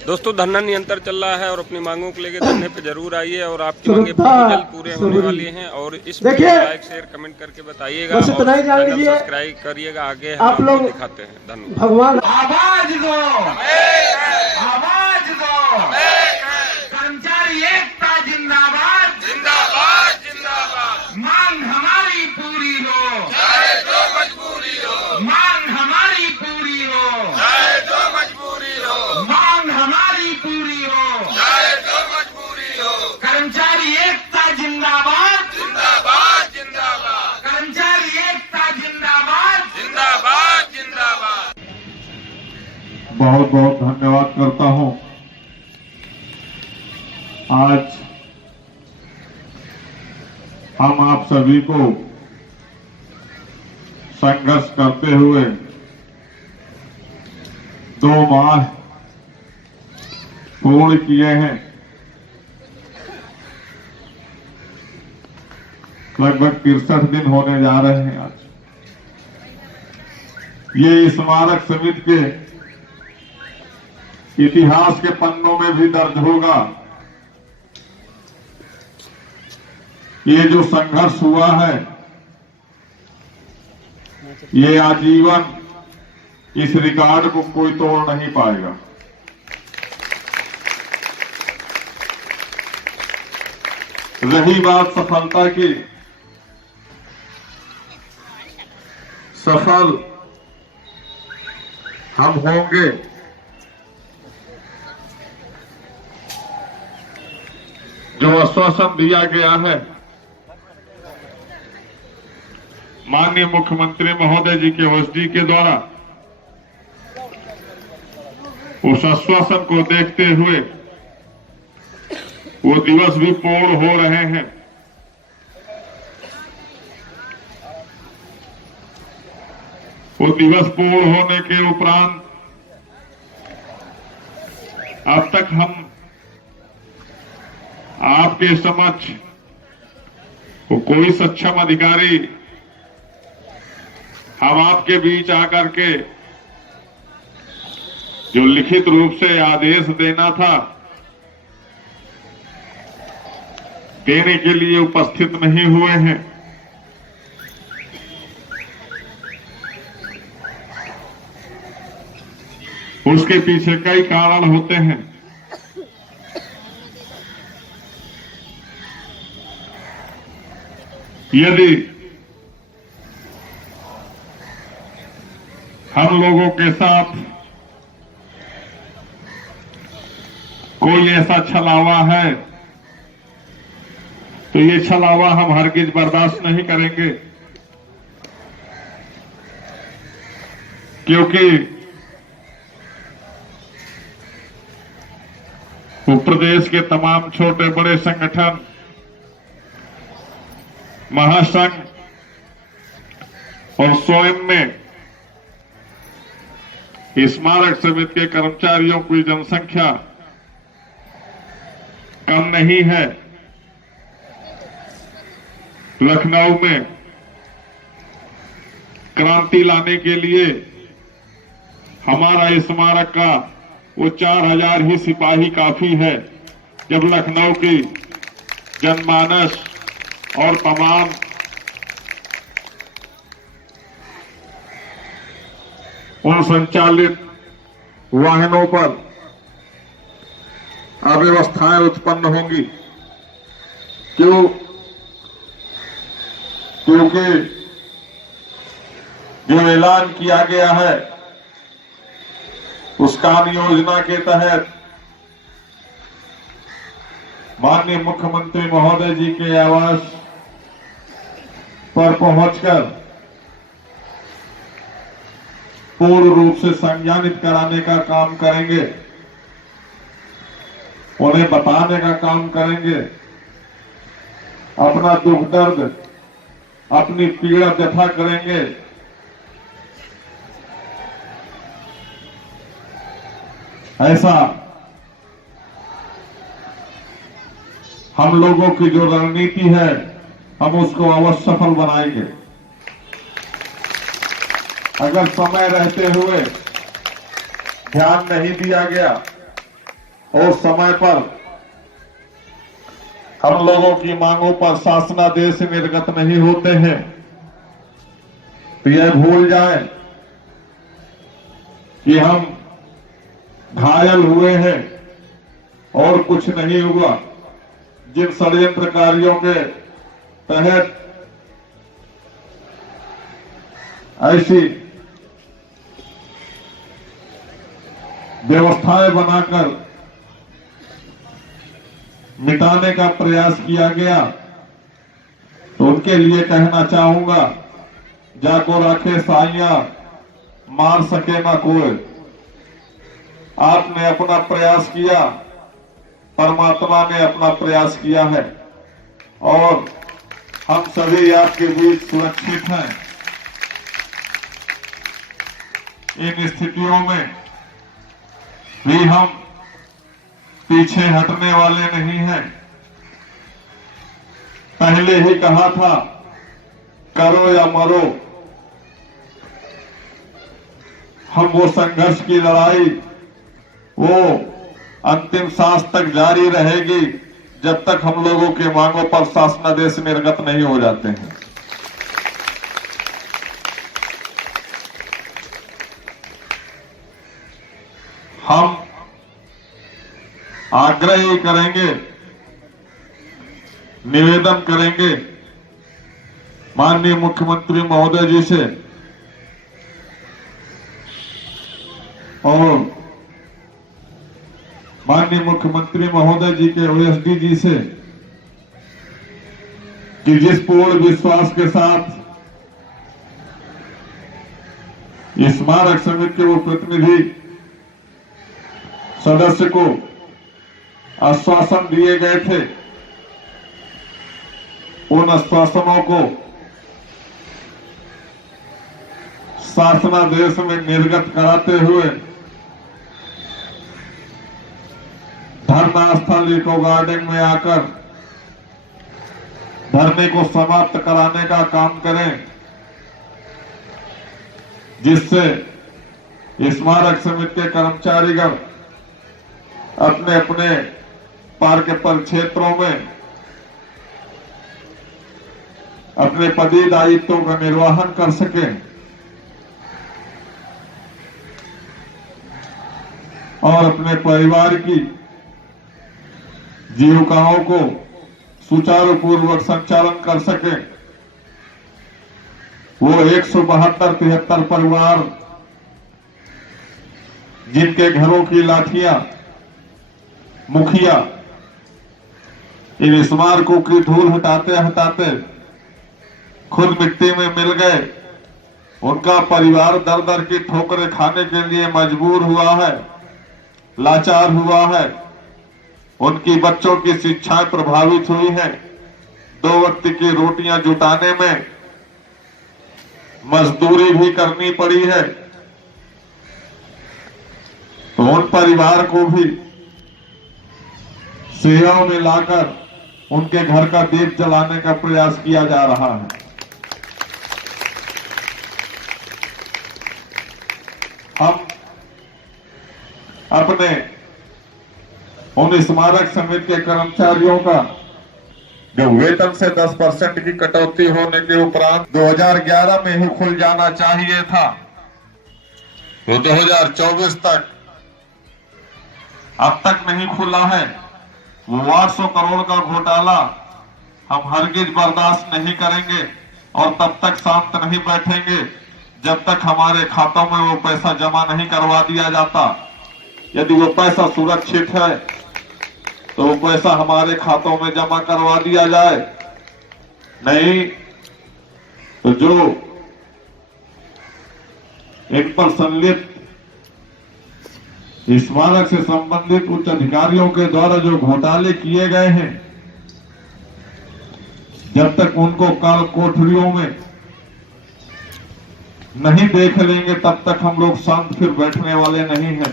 दोस्तों धरना निरंतर चल रहा है और अपनी मांगों को लेकर धरने पे जरूर आइए और आपकी मांगें बहुत जल्द पूरे होने वाली हैं। और इस वीडियो को लाइक शेयर कमेंट करके बताइएगा और चैनल सब्सक्राइब करिएगा। आगे हम आपको दिखाते हैं। धन्यवाद। भगवान आवाज दो, आवाज दो, कर्मचारी एकता जिंदाबाद, जिंदाबाद, जिंदाबाद। मांग हमारी पूरी हो, चाहे जो मजबूरी हो। मांग हमारी पूरी हो, चाहे जो मजबूरी हो। मांग हमारी पूरी हो, चाहे जो मजबूरी हो। कर्मचारी एकता जिंदाबाद, जिंदाबाद, जिंदाबाद। कर्मचारी एकता जिंदाबाद, जिंदाबाद, जिंदाबाद। बहुत बहुत धन्यवाद करता हूं। आज हम आप सभी को संघर्ष करते हुए 2 माह पूर्ण किए हैं। लगभग 63 दिन होने जा रहे हैं आज। ये स्मारक समिति के इतिहास के पन्नों में भी दर्ज होगा। ये जो संघर्ष हुआ है ये आजीवन इस रिकॉर्ड को कोई तोड़ नहीं पाएगा। रही बात सफलता की, सफल हम होंगे जो आश्वासन दिया गया है माननीय मुख्यमंत्री महोदय जी के ओएसडी के द्वारा, उस आश्वासन को देखते हुए वो दिवस भी पूर्ण हो रहे हैं। वो दिवस पूर्ण होने के उपरांत अब तक हम आपके समक्ष वो कोई सक्षम अधिकारी हम आपके बीच आकर के जो लिखित रूप से आदेश देना था देने के लिए उपस्थित नहीं हुए हैं। उसके पीछे कई कारण होते हैं। यदि हम लोगों के साथ कोई ऐसा छलावा है तो ये छलावा हम हरगिज बर्दाश्त नहीं करेंगे, क्योंकि उत्तर प्रदेश के तमाम छोटे बड़े संगठन, महासंघ और स्वयं में स्मारक समिति के कर्मचारियों की जनसंख्या कम नहीं है। लखनऊ में क्रांति लाने के लिए हमारा स्मारक का वो 4000 ही सिपाही काफी है। जब लखनऊ की जनमानस और तमाम उन संचालित वाहनों पर अव्यवस्थाएं उत्पन्न होंगी, क्योंकि जो ऐलान किया गया है उस काम योजना के तहत माननीय मुख्यमंत्री महोदय जी के आवास पर पहुंचकर पूर्ण रूप से संज्ञानित कराने का काम करेंगे, उन्हें बताने का काम करेंगे, अपना दुख दर्द अपनी पीड़ा व्यथा करेंगे। ऐसा हम लोगों की जो रणनीति है हम उसको अवश्य सफल बनाएंगे। अगर समय रहते हुए ध्यान नहीं दिया गया और समय पर हम लोगों की मांगों पर शासनादेश निर्गत नहीं होते हैं तो यह भूल जाए कि हम घायल हुए हैं और कुछ नहीं हुआ। जिन षड्यंत्रकारियों के तहत ऐसी व्यवस्थाएं बनाकर मिटाने का प्रयास किया गया, तो उनके लिए कहना चाहूंगा, जाको राखे साइया मार सके ना कोई। आपने अपना प्रयास किया, परमात्मा ने अपना प्रयास किया है और हम सभी आपके बीच सुरक्षित हैं। इन स्थितियों में भी हम पीछे हटने वाले नहीं हैं। पहले ही कहा था, करो या मरो। हम वो संघर्ष की लड़ाई वो अंतिम सांस तक जारी रहेगी जब तक हम लोगों के मांगों पर शासनादेश निर्गत नहीं हो जाते हैं। हम आग्रह ही करेंगे, निवेदन करेंगे माननीय मुख्यमंत्री महोदय जी से और माननीय मुख्यमंत्री महोदय जी के ओएसडी जी से कि जिस पूर्ण विश्वास के साथ स्मारक समिति के वो प्रतिनिधि सदस्य को आश्वासन दिए गए थे, उन आश्वासनों को शासनादेश में निर्गत कराते हुए धरना स्थल इको गार्डन में आकर धरने को समाप्त कराने का काम करें, जिससे स्मारक समिति के कर्मचारीगण अपने अपने पार्क पर क्षेत्रों में अपने पदीय दायित्वों का निर्वहन कर सकें और अपने परिवार की जीविकाओं को सुचारू पूर्वक संचालन कर सके। वो 172-73 परिवार जिनके घरों की लाठियां मुखिया इन स्मारकों की धूल हटाते हटाते खुद मिट्टी में मिल गए, उनका परिवार दर दर की ठोकरें खाने के लिए मजबूर हुआ है, लाचार हुआ है। उनकी बच्चों की शिक्षाएं प्रभावित हुई है, 2 वक्त की रोटियां जुटाने में मजदूरी भी करनी पड़ी है। तो उन परिवार को भी सेवा में लाकर उनके घर का दीप जलाने का प्रयास किया जा रहा है। हम अपने उन स्मारक समिति के कर्मचारियों का जो वेतन से 10% की कटौती होने के उपरांत 2011 में ही खुल जाना चाहिए था, तो 2024 तक अब तक नहीं खुला है। वो 800 करोड़ का घोटाला हम हरगिज बर्दाश्त नहीं करेंगे और तब तक शांत नहीं बैठेंगे जब तक हमारे खातों में वो पैसा जमा नहीं करवा दिया जाता। यदि वो पैसा सुरक्षित है तो वो पैसा हमारे खातों में जमा करवा दिया जाए, नहीं तो जो इन पर संलिप्त स्मारक से संबंधित उच्च अधिकारियों के द्वारा जो घोटाले किए गए हैं, जब तक उनको काल कोठरियों में नहीं देख लेंगे तब तक हम लोग शांत फिर बैठने वाले नहीं हैं।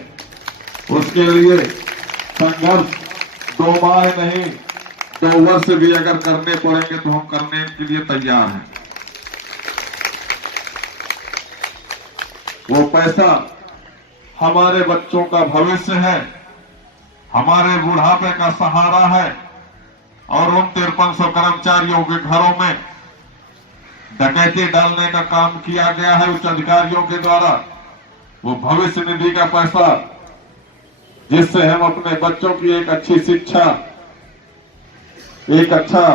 उसके लिए संघर्ष 2 माह नहीं 2 वर्ष भी अगर करने पड़ेंगे तो हम करने के लिए तैयार हैं। वो पैसा हमारे बच्चों का भविष्य है, हमारे बुढ़ापे का सहारा है और उन 5300 कर्मचारियों के घरों में डकैती डालने का काम किया गया है उच्च अधिकारियों के द्वारा। वो भविष्य निधि का पैसा जिससे हम अपने बच्चों की एक अच्छी शिक्षा, एक अच्छा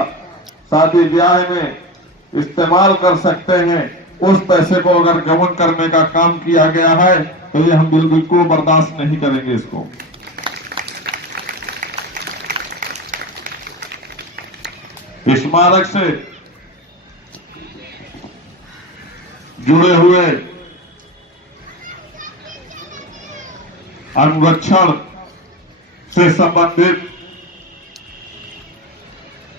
शादी ब्याह में इस्तेमाल कर सकते हैं, उस पैसे को अगर गबन करने का काम किया गया है तो ये हम बिल्कुल बर्दाश्त नहीं करेंगे इसको। स्मारक से जुड़े हुए अनुरक्षण से संबंधित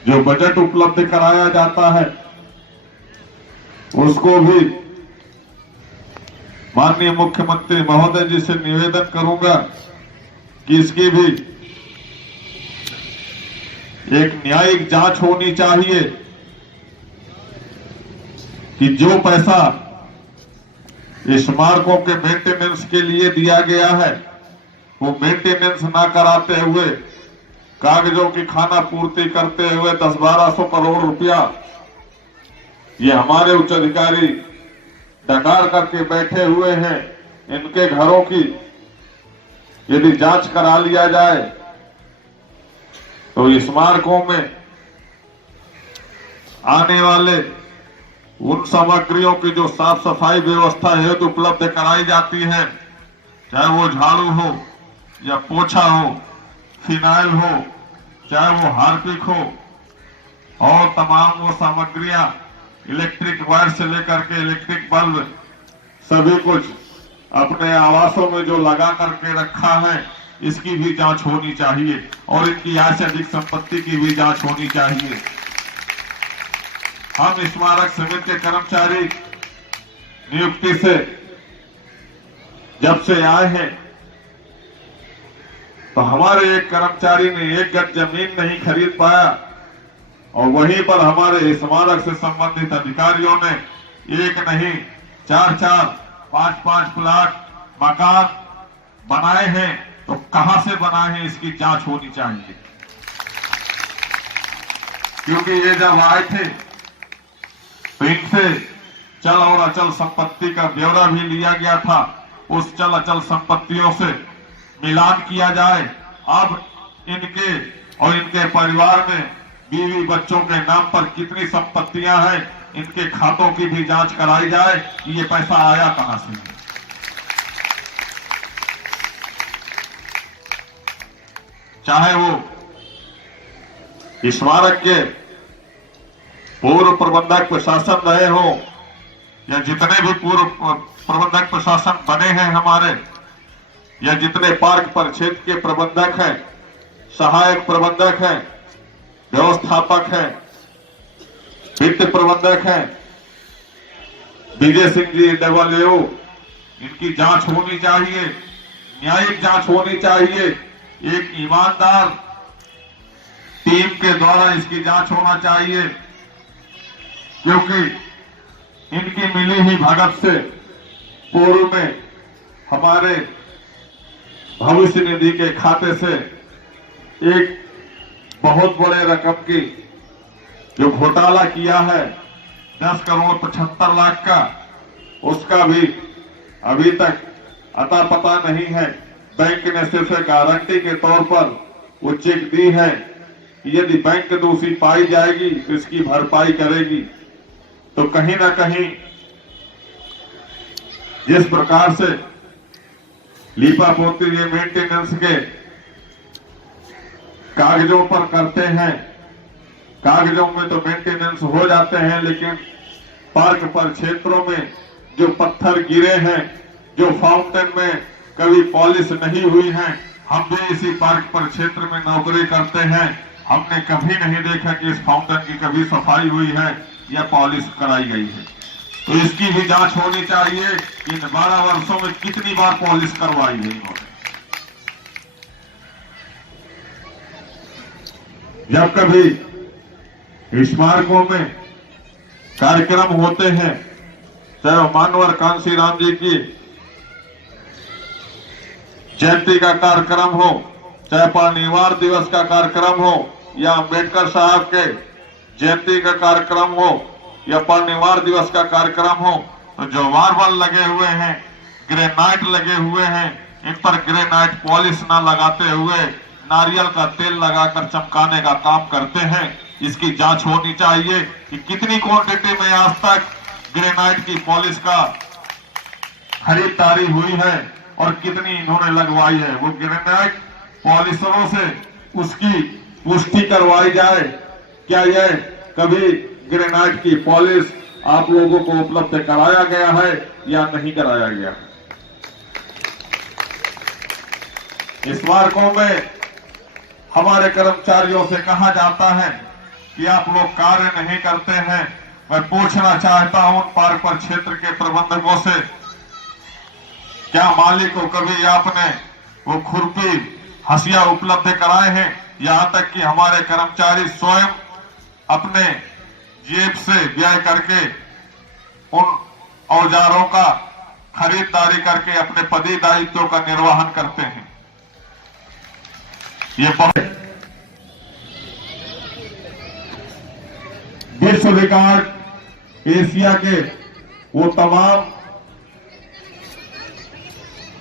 जो बजट उपलब्ध कराया जाता है उसको भी माननीय मुख्यमंत्री महोदय जी से निवेदन करूंगा कि इसकी भी एक न्यायिक जांच होनी चाहिए कि जो पैसा स्मारकों के मेंटेनेंस के लिए दिया गया है वो मेंटेनेंस ना कराते हुए कागजों की खाना पूर्ति करते हुए 10-1200 करोड़ रुपया ये हमारे उच्च अधिकारी डकार करके बैठे हुए हैं। इनके घरों की यदि जांच करा लिया जाए तो स्मारकों में आने वाले उन सामग्रियों की जो साफ सफाई व्यवस्था हेतु उपलब्ध कराई जाती है, चाहे वो झाड़ू हो या पोछा हो, फिनाइल हो, चाहे वो हार्पिक हो और तमाम वो सामग्रियां इलेक्ट्रिक वायर से लेकर के इलेक्ट्रिक बल्ब सभी कुछ अपने आवासों में जो लगा करके रखा है इसकी भी जांच होनी चाहिए और इनकी आय से अधिक संपत्ति की भी जांच होनी चाहिए। हम स्मारक समिति के कर्मचारी नियुक्ति से जब से आए हैं तो हमारे एक कर्मचारी ने 1 गज जमीन नहीं खरीद पाया और वहीं पर हमारे स्मारक से संबंधित अधिकारियों ने एक नहीं 4-4, 5-5 प्लाट मकान बनाए हैं। तो कहां से बनाए हैं इसकी जांच होनी चाहिए, क्योंकि ये जब आए थे तो इनसे चल और अचल संपत्ति का ब्यौरा भी लिया गया था। उस चल अचल संपत्तियों से मिलान किया जाए। अब इनके और इनके परिवार में बीवी बच्चों के नाम पर कितनी संपत्तियां हैं, इनके खातों की भी जांच कराई जाए कि ये पैसा आया कहां से। चाहे वो स्मारक के पूर्व प्रबंधक प्रशासन रहे हो या जितने भी पूर्व प्रबंधक प्रशासन बने हैं हमारे, या जितने पार्क परिक्षेत्र के प्रबंधक हैं, सहायक प्रबंधक हैं, व्यवस्थापक हैं, वित्त प्रबंधक हैं, विजय सिंह जी AAO, इनकी जांच होनी चाहिए, न्यायिक जांच होनी चाहिए। एक ईमानदार टीम के द्वारा इसकी जांच होना चाहिए, क्योंकि इनकी मिली ही भगत से पूर्व में हमारे भविष्य निधि के खाते से एक बहुत बड़े रकम की जो घोटाला किया है 10 करोड़ 75 लाख का, उसका भी अभी तक अता पता नहीं है। बैंक ने सिर्फ एक गारंटी के तौर पर वो चेक दी है कि यदि बैंक दोषी पाई जाएगी तो इसकी भरपाई करेगी। तो कहीं ना कहीं जिस प्रकार से लीपापोती ये मेंटेनेंस के कागजों पर करते हैं, कागजों में तो मेंटेनेंस हो जाते हैं, लेकिन पार्क पर क्षेत्रों में जो पत्थर गिरे हैं, जो फाउंटेन में कभी पॉलिश नहीं हुई है, हम भी इसी पार्क पर क्षेत्र में नौकरी करते हैं, हमने कभी नहीं देखा कि इस फाउंटेन की कभी सफाई हुई है या पॉलिश कराई गई है। तो इसकी भी जांच होनी चाहिए कि इन 12 वर्षों में कितनी बार पॉलिश करवाई है इन्होंने। जब कभी स्मारकों में कार्यक्रम होते हैं, चाहे मानवर कांसी राम जी की जयंती का कार्यक्रम हो, चाहे परिनिर्वाण दिवस का कार्यक्रम हो या अम्बेडकर साहब के जयंती का कार्यक्रम हो या परिनिर्वाण दिवस का कार्यक्रम हो, तो जो मार्बल लगे हुए हैं, ग्रेनाइट लगे हुए हैं, इन पर ग्रेनाइट पॉलिश ना लगाते हुए नारियल का तेल लगाकर चमकाने का काम करते हैं। इसकी जांच होनी चाहिए कि कितनी क्वांटिटी में आज तक ग्रेनाइट की पॉलिश का खरीदारी हुई है और कितनी इन्होंने लगवाई है। वो ग्रेनाइट पॉलिशरों से उसकी पुष्टि करवाई जाए, क्या यह कभी ग्रेनाइट की पॉलिश आप लोगों को उपलब्ध कराया गया है या नहीं कराया गया है। इस मार्गों में हमारे कर्मचारियों से कहा जाता है कि आप लोग कार्य नहीं करते हैं। मैं पूछना चाहता हूं पार्क पर क्षेत्र के प्रबंधकों से, क्या मालिक को कभी आपने वो खुरपी हंसिया उपलब्ध कराए हैं? यहां तक कि हमारे कर्मचारी स्वयं अपने जेब से व्यय करके उन औजारों का खरीदारी करके अपने पदी दायित्वों का निर्वहन करते हैं। ये विश्व रिकॉर्ड एशिया के वो तमाम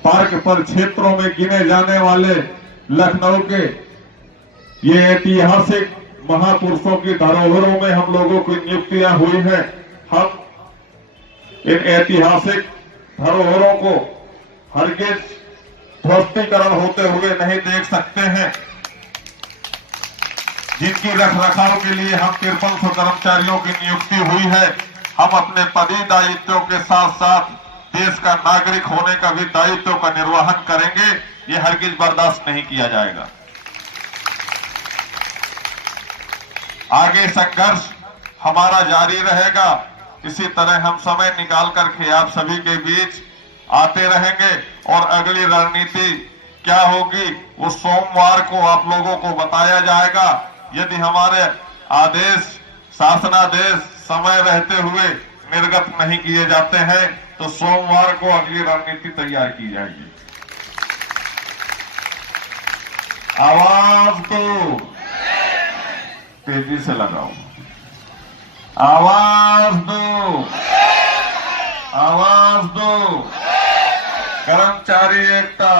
पार्क पर क्षेत्रों में गिने जाने वाले लखनऊ के ये ऐतिहासिक महापुरुषों की धरोहरों में हम लोगों की नियुक्तियां हुई हैं। हम इन ऐतिहासिक धरोहरों को हरगिज ध्वस्तीकरण होते हुए नहीं देख सकते हैं। जिनकी रख रखाव के लिए हम 5300 कर्मचारियों की नियुक्ति हुई है, हम अपने पदी दायित्वों के साथ साथ देश का नागरिक होने का भी दायित्व का निर्वहन करेंगे। ये हरगिज बर्दाश्त नहीं किया जाएगा। आगे संघर्ष हमारा जारी रहेगा। इसी तरह हम समय निकाल करके आप सभी के बीच आते रहेंगे और अगली रणनीति क्या होगी वो सोमवार को आप लोगों को बताया जाएगा। यदि हमारे आदेश, शासनादेश समय रहते हुए निर्गत नहीं किए जाते हैं तो सोमवार को अगली रणनीति तैयार की जाएगी। आवाज दो, तेजी से लगाओ। आवाज दो, आवाज दो। कर्मचारी एकता,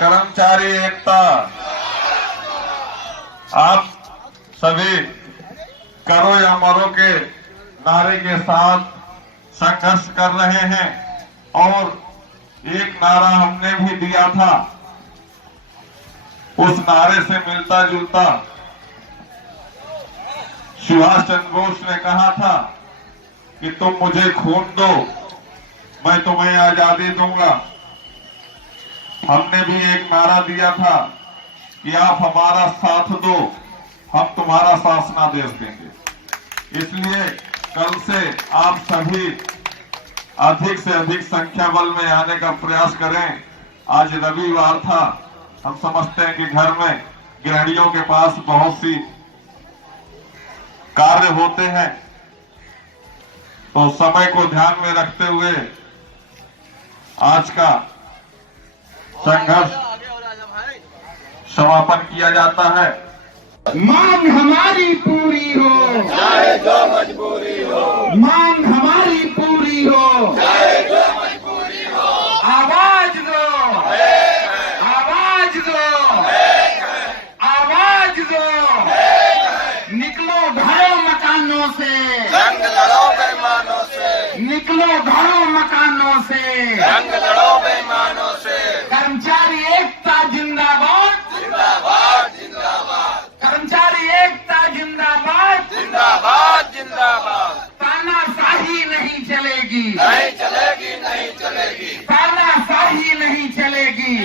कर्मचारी एकता। आप सभी करो या मरो के नारे के साथ संघर्ष कर रहे हैं और एक नारा हमने भी दिया था, उस नारे से मिलता जुलता सुभाष चंद्र बोस ने कहा था कि तुम मुझे खून दो, मैं तुम्हें आजादी दूंगा। हमने भी एक नारा दिया था कि आप हमारा साथ दो, हम तुम्हारा शासनादेश देंगे। इसलिए कल से आप सभी अधिक से अधिक संख्या बल में आने का प्रयास करें। आज रविवार था, हम समझते हैं कि घर में गृहिणियों के पास बहुत सी कार्य होते हैं, तो समय को ध्यान में रखते हुए आज का संघर्ष समापन किया जाता है। मांग हमारी पूरी हो, चाहे जो मजबूरी हो। मांग हमारी पूरी हो, चाहे जो मजबूरी हो। आवाज दो, आवाज दो, आवाज दो। निकलो घरों मकानों से, जंग लड़ो बेईमानों से। निकलो घरों मकानों से, जंग लड़ो बेईमानों से। कर्मचारी एकता जिंदाबाद, जिंदाबाद, जिंदाबाद। कर्मचारी एकता जिंदाबाद, जिंदाबाद, जिंदाबाद। तानाशाही नहीं चलेगी, नहीं चलेगी, नहीं चलेगी। तानाशाही नहीं चलेगी,